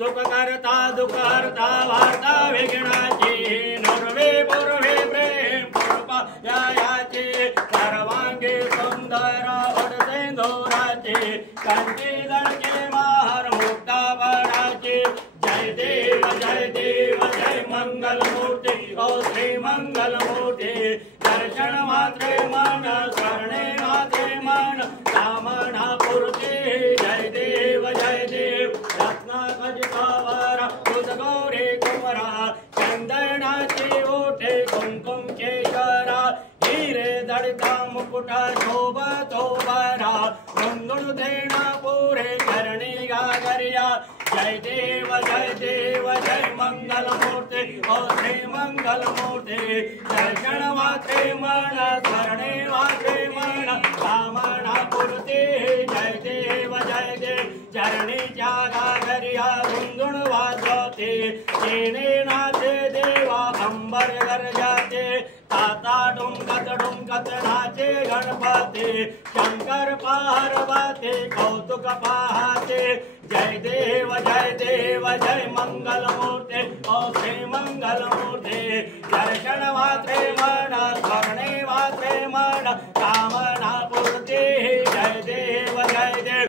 सुखकर्ता दुःखहर्ता वार्ता विघ्नाची नर्वे पूर्वे प्रेम पूर्वयाची सर्वांगी सुंदर वरसेंदुराची कंठी दळके महार मुक्तापणाची जय देव जय मंगलमूर्ती ओ श्री मंगलमूर्ती दर्शन मात्रे मन शरणे मात्रे मन कामना पूर्ती जय देव रत्नाकजितावरा तुझगौरी कुमरा चंदनाची ओठे कुंकुम केशरा हिरे दडता मुकुटा शोभतो बरा गुणगुण देणा पुरे करणी गागरिया जय देव जय मंगलमूर्ती ओ श्री मंगलमूर्ती दर्शन मात्रे मन शरणे मात्रे मन कामना पूर्ती जय देव चरणीच्या गागरिया गुंगुण वाजवते तेने नाचे देवा अंबर गरजाते ताता डुंकत नाचे गणपती शंकर पार्वती कौतुक पाहते जय देव जय मंगलमूर्ती ओ श्री मंगलमूर्ती दर्शन मात्रे